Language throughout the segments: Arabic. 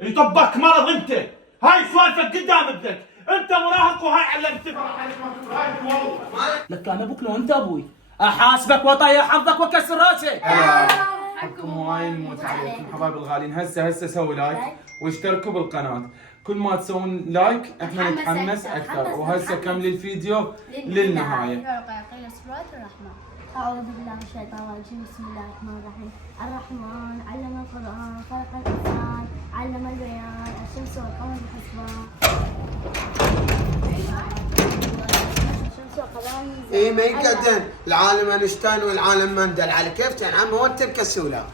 يطبك مرض انت. هاي سوالفك قدام ابنك، انت مراهق وهاي علمتك. لك انا ابوك لو انت ابوي احاسبك واطيح حظك واكسر راسك. حقكم وايد نموت عليكم حبايب الغاليين. هسه سوي لايك واشتركوا بالقناه. كل ما تسوون لايك احنا نتحمس اكثر. وهسه كملي الفيديو للنهايه. أعوذ بالله من الشيطان الرجيم. بسم الله الرحمن الرحيم. الرحمن علم القرآن خلق الإنسان علم البيان الشمس والقمر بحسبان. الشمس والقمر ايه ما يقعدن العالم اينشتاين والعالم مندل على كيف يا عم. هو انت الكسوله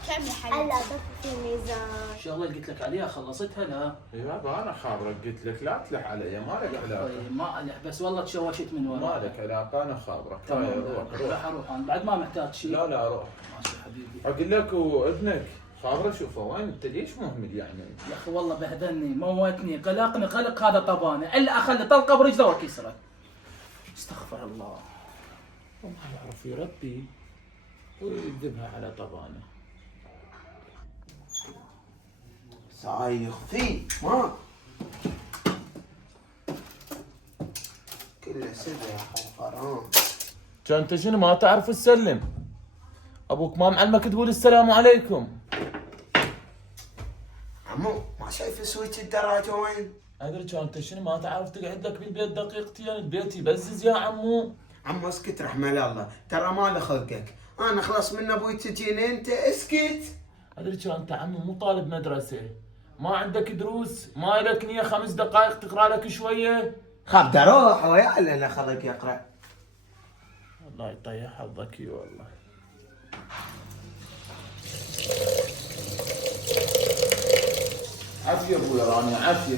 ألا تخف في الميزان. الشغله اللي قلت لك عليها خلصتها لا؟ يابا انا خابرك قلت لك لا تلح علي. ما لك علاقه. طيب ما الح بس والله تشوشت من ورا. ما لك علاقه انا خابرك. تمام هاي روح. راح اروح انا بعد ما محتاج شيء. لا روح. ماشي حبيبي. اقول لك وابنك خابره شوفه وين انت ليش مهمل يعني؟ يا اخي والله بهدلني موتني قلقني قلق هذا طبانه الا اخلي طلقه برجله وكسره. استغفر الله. وما يعرف يربي ويذبها على طبانه. سايخ فيه ما كله سبع حرام. كان انت شنو ما تعرف تسلم؟ ابوك ما معلمك تقول السلام عليكم؟ عمو ما شايف سويتش الدراجه وين؟ ادري كان انت شنو ما تعرف تقعد لك بالبيت دقيقتين. البيت يبزز يا عمو. عمو اسكت رحمه الله، ترى ما له خلقك. انا خلاص من ابوي تجيني انت اسكت. ادري كان انت عمو مو طالب مدرسه، ما عندك دروس، ما لك نيه 5 دقائق تقرا لك شويه. خاف اروح ويا لا خلق يقرا. الله يطيح حظك اي والله. عافيه ابويا راني عافيه.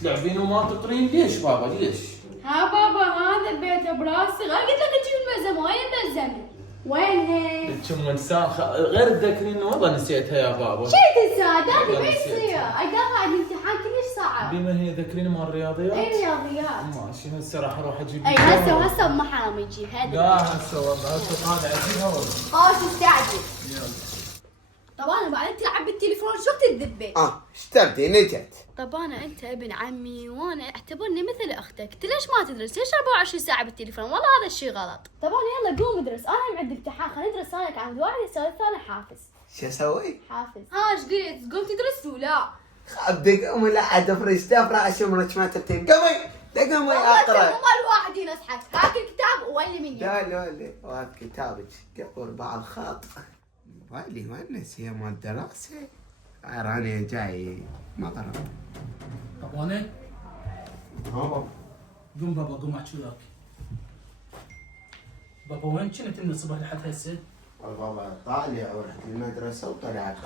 تلعبين وما تقرين ليش بابا ليش؟ ها بابا هذا البيت براسي غير قلت لك تجيب الملزمة وين الملزمة؟ وينها؟ كم انسان غير تذكرين والله نسيتها يا بابا. شي تنسى هذا ما يصير، اقدر هذا الامتحان كلش صعب. بما هي ذكرين مال الرياضيات؟ اي رياضيات. ماشي هسه راح اروح اجيب. اي هسه ام حرام يجيب هذا. لا هسه والله هسه طالع اجيبها والله. خلاص استعجل. طبعا بعدين تلعب بالتليفون شو تذبه؟ ايش تبدي نجت؟ طبعا انت ابن عمي وانا اعتبرني مثل اختك، انت ليش ما تدرس؟ ليش 24 ساعه بالتليفون؟ والله هذا الشيء غلط. طبعا يلا قوم ادرس، انا هم عندي امتحان، خلينا ندرس انا عند واحد يسوي ثاني حافظ. شو اسوي؟ حافظ. ها ايش قلت؟ قوم تدرس ولا؟ خبي قوم لا عاد افرش دفرة اشمرك ما تبتين قوي قومي والله اقرا. مو مال واحد ينصحك، هاك الكتاب ولا من لا وهذا كتابك قبل بعض خط. والي ونس هي مال دراسة. راني جاي مغرب. طب وانا؟ بابا قوم بابا قوم احكي لك. بابا وين كنت من الصبح لحد هسه؟ بابا طالع ورحت المدرسة وطلعت.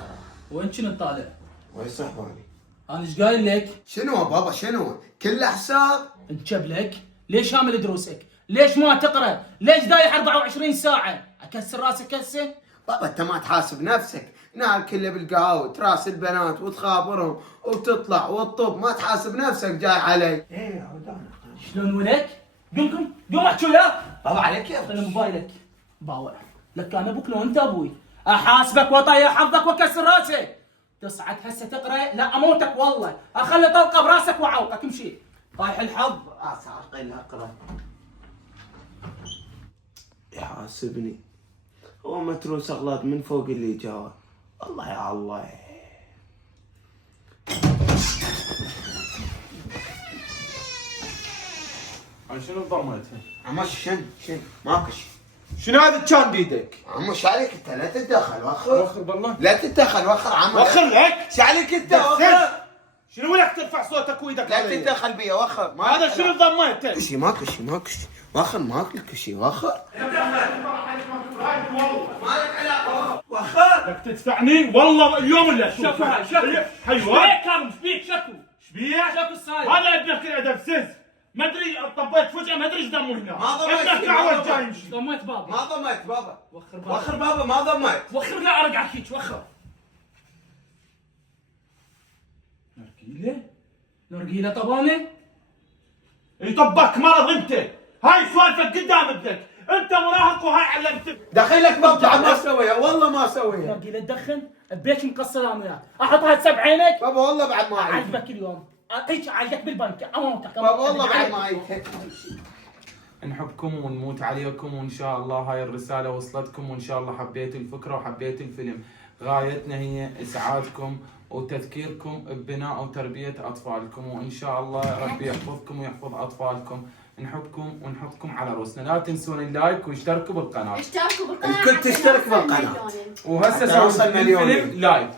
وين كنت طالع؟ ويصحبوني. انا ايش قايل لك؟ شنو بابا شنو؟ كله حساب. انشب لك؟ ليش هامل دروسك؟ ليش ما تقرا؟ ليش دايح 24 ساعة؟ اكسر راسك هسه؟ بابا انت ما تحاسب نفسك، نهار كله بالقهاوي تراس البنات وتخابرهم وتطلع وتطب، ما تحاسب نفسك جاي علي. ايه عودان. شلون ولك؟ قوم احكي وياه. بابا عليك يا خلي موبايلك باوع. لك انا ابوك لو انت ابوي احاسبك واطيح حظك واكسر راسك. تصعد هسه تقرا لا اموتك والله، اخلي طلقه براسك واعوقك. امشي طايح الحظ. اساقي اقرا. يحاسبني هو متروس اغلاط من فوق اللي جاوا. الله يا الله. شنو ضميتها؟ عمو شن ماكو شيء. شنو هذا كان بيدك؟ عمو شعلك انت لا تتدخل وخر. وخر بالله. لا تتدخل وخر عمو. وخر لك. شعلك انت وخر. شنو لك ترفع صوتك وايدك لا علي؟ تتدخل بيا وخر. هذا شنو ضميته؟ ماكو شيء وخر ماكو لك شيء وخر. وخر. لك تدفعني والله اليوم ولا شكو هاي شكو. حيوان. ايش كان شبيك شكو؟ شبيه؟ شكو الصاير؟ هذا ابنك ادب سز. ما ادري طبيت فجأة ما ادري ايش دمه هنا. ما ضميت ابنك شيء، اعوج ما جاي ضميت. يمشي. ضميت بابا. ما ضميت بابا. وخر بابا. وخر بابا ما ضميت. وخر لا ارجع فيك وخر. نرقيله طبانه؟ يطبك مرض انت. هاي سوالفك قدام ابنك، انت مراهق وهاي علمتك. دخيلك مطلع ما اسويها والله ما اسويها. نرقيله تدخن؟ بيش مقصر انا وياك، احطها هسه بعينك. بابا والله بعد ما عيت. اعذبك اليوم، هيك اعلقك بالبنك، اموتك. بابا والله بعد ما عيت. نحبكم ونموت عليكم، وان شاء الله هاي الرساله وصلتكم، وان شاء الله حبيتوا الفكره وحبيتوا الفيلم. غايتنا هي اسعادكم وتذكيركم ببناء وتربيه اطفالكم، وان شاء الله ربي يحفظكم ويحفظ اطفالكم. نحبكم ونحطكم على رؤوسنا. لا تنسون اللايك واشتركوا بالقناه. اشتركوا بالقناه الكل تشترك بالقناة. وهسه حتى نوصل سووا مليون. الفيلم لايك.